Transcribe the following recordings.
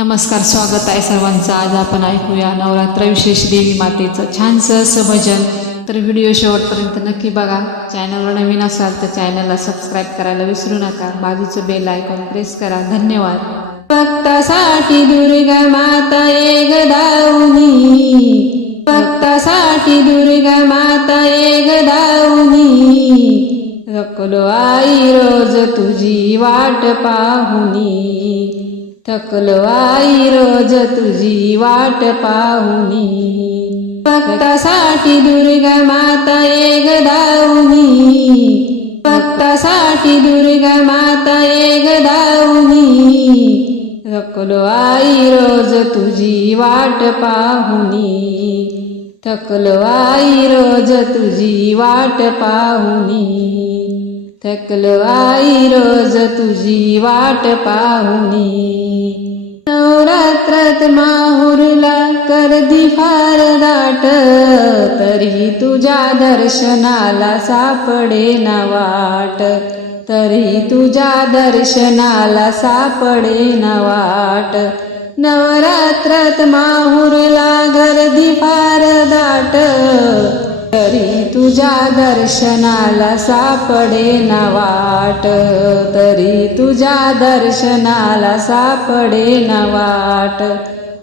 नमस्कार स्वागत आहे सर्वांचं. आज आपण ऐकूया नवरात्र विशेष देवी मातेचं छानसं असं भजन तर व्हिडिओ शेवटपर्यंत नक्की बघा. चॅनलवर नवीन असाल तर चॅनलला सबस्क्राईब करायला विसरू नका. बाजूचं बेल आयकॉन प्रेस करा. धन्यवाद. भक्तासाठी दुर्गा माता एक दाऊनी. भक्तासाठी दुर्गा माता एक दाऊनी. रकलो आई रोज तुझी वाट पाहुनी. थकलवाई रोज तुझी वाट पाहुनी. भक्तासाठी दुर्गा माता एक दाऊनी. भक्तासाठी दुर्गा माता एक दाऊनी. थकलो आई रोज तुझी वाट पाहुनी. थकलो आई रोज तुझी वाट पाहुनी. थकलो आई रोज तुझी वाट पाहुनी. नवरात्रात माहुरला करदी फार दाट तरी तुझ्या दर्शनाला सापडे ना वाट. तरी तुझ्या दर्शनाला सापडे ना वाट. नवरात्रात माहुरला गर्दी फार दाट तुझ्या दर्शनाला सापडे ना वाट तरी तुझ्या दर्शनाला सापडे ना वाट.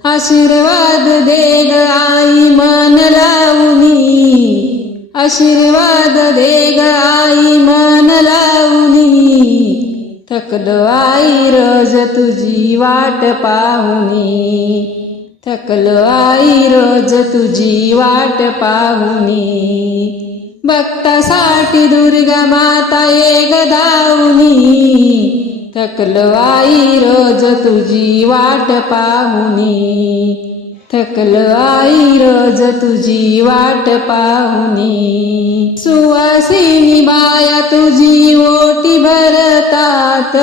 आशीर्वाद दे ग आई मन लावणी आशीर्वाद दे ग आई मन लावणी थकलो आई रोज तुझी वाट पाहुनी थकलो आई रोज तुझी वाट पाहुनी. भक्तासाठी दुर्गा माता एक दाऊनी. थकलो आई रोज तुझी वाट पाहुनी. थकल आई रोज तुझी वाट पाहुनी. सुवासिनी बाया तुझी ओटी भरतात.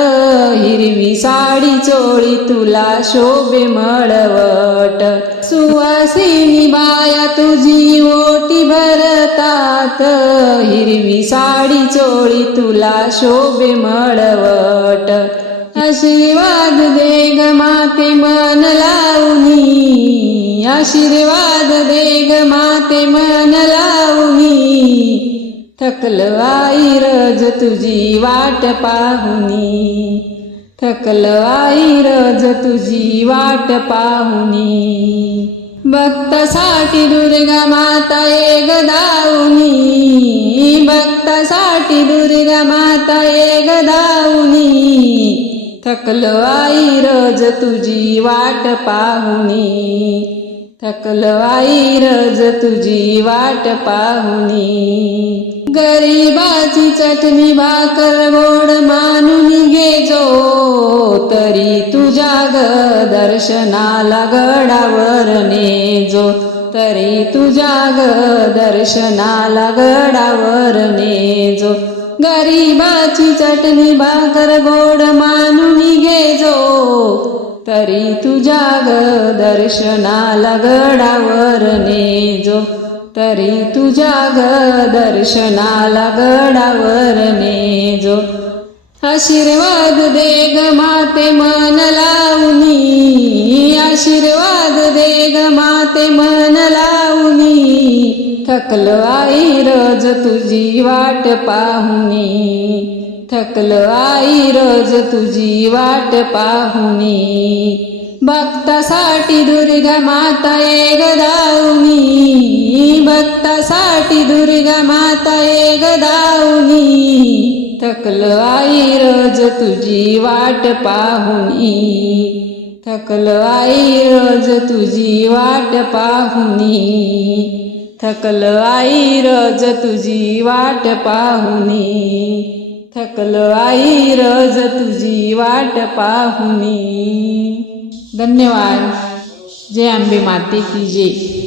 हिरवी साडी चोळी तुला शोभे मळवट. सुवासिनी बाया तुझी ओटी भरतात. हिरवी साडी चोळी तुला शोभे मळवट. आशीर्वाद दे ग माते मन लावणी. आशीर्वाद दे ग माते मन लावणी. थकल आई रज तुझी वाट पाहुनी. थकल आई रज तुझी वाट पाहुनी. भक्तासाठी दुर्गा माता एक दाऊनी. भक्तासाठी दुर्गा माता एक दाऊनी. थकलो आई रज तुझी वाट पाहुनी. थकलवाई रज तुझी वाट पाहुनी. गरीबाची चटणी भाकर गोड मानून गेजो तरी तुझ्या ग दर्शनाला गडावर नेजो तरी तुझ्या ग दर्शनाला गडावर नेजो गरीबाची चटणी भाकर गोड मानून घेजो तरी तुझ्या ग दर्शनाला गडावर नेजो तरी तुझ्या ग दर्शनाला गडावर नेजो आशीर्वाद दे ग माते मन लावणी. आशीर्वाद दे ग माते मन थकल आई रोज तुझी वाट पाहुनी. थकल आई रोज तुझी वाट पाहुनी. भक्तासाठी दुर्गा माता एक दाऊनी. भक्तासाठी दुर्गा माता एक दाऊनी. थकल आई रोज तुझी वाट पाहुनी. थकल आई रोज तुझी वाट पाहुनी. थकल आई रज तुझी वाट पाहुनी. थकल आई रज तुझी वाट पाहुनी. धन्यवाद. जय आंबे माते की जय.